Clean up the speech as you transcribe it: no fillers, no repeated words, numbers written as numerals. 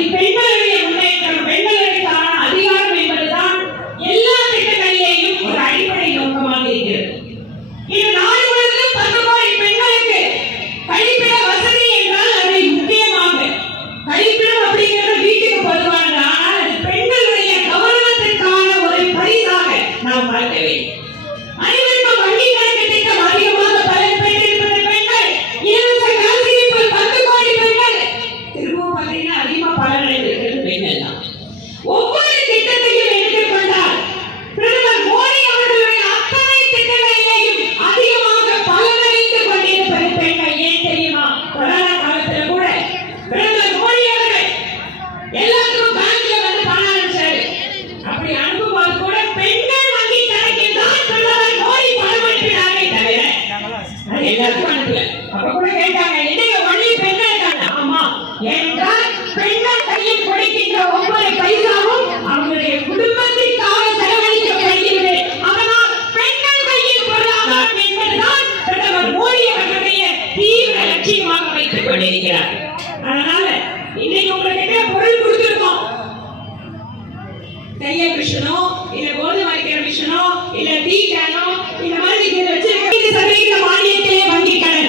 அப்படி பெண்களுடைய முன்னேற்றம், பெண்களுக்கான அதிகாரம் என்பதுதான் எல்லா திட்டங்களிலேயும் ஒரு அடிப்படை நோக்கமாக இருக்கிறது. இது நாடு முழுவதும் 10 கோடி பெண்களுக்கு கழிப்பிட வசதி என்றால் அதை முக்கியமாக கழிப்பிடம் அப்படிங்கிறது வீட்டுக்கு பொதுவானது. ஆனால் அது பெண்களுடைய கௌரவத்திற்கான ஒரு பரிசாக நாம் பார்க்க வேண்டும். அனைவருக்கும் வங்கி கணக்கு திட்டம் அதிகமாக பலன் பெற்றிருப்பது பெண்கள். இலவச காசினிப்பு 10 கோடி பெண்கள். திரும்பவும் பார்த்தீங்கன்னா அதிகமாக பலன் அடைந்திருக்கிறது பெண்கள் தான். ஒவ்வொரு திட்டத்தையும் எடுத்துக்கொண்டால் பிரதமர் மோடி அவர்களுடைய அத்தனை திட்டங்களிலேயும் அதிகமாக பலனடைந்து கொண்டிருப்பது பெண்கள். ஏன் தெரியுமா? கொரோனா காலத்தில் கூட பிரதமர் மோடி அவர்கள் எல்லாத்துக்கும் பேங்க்ல வந்து பணம் அனுப்பிச்சாரு. அப்படி அனுப்பும்போது கூட பெண்கள் வங்கி கணக்கில் தான் பிரதமர் மோடி பணம் அனுப்பினாரே தவிர அது எல்லாத்துக்கும் அனுப்பல. அப்ப கூட கேட்டாங்க, என்னங்க வங்கி பெண்கள் தானே? ஆமா, என்றால் பெண்கள் கையில் கொடுக்கின்ற ஒவ்வொரு பைசாவும் அவங்களுடைய குடும்பத்திற்காக செலவழிக்கப்படுகிறது. அதனால் பெண்கள் கையில் பொருளாதாரம் என்பதுதான் பிரதமர் மோடி அவர்களுடைய தீவிர லட்சியமாக வைத்துக் கொண்டிருக்கிறார். அதனால இன்னைக்கு உங்களுக்கு பொருள் கொடுத்திருக்கோம். தையல் மிஷினோ இல்ல கோதுமை அரைக்கிற மிஷினோ இல்ல டீ கேனோ இந்த மாதிரி வச்சிருக்க மானியத்திலே வங்கி கடன்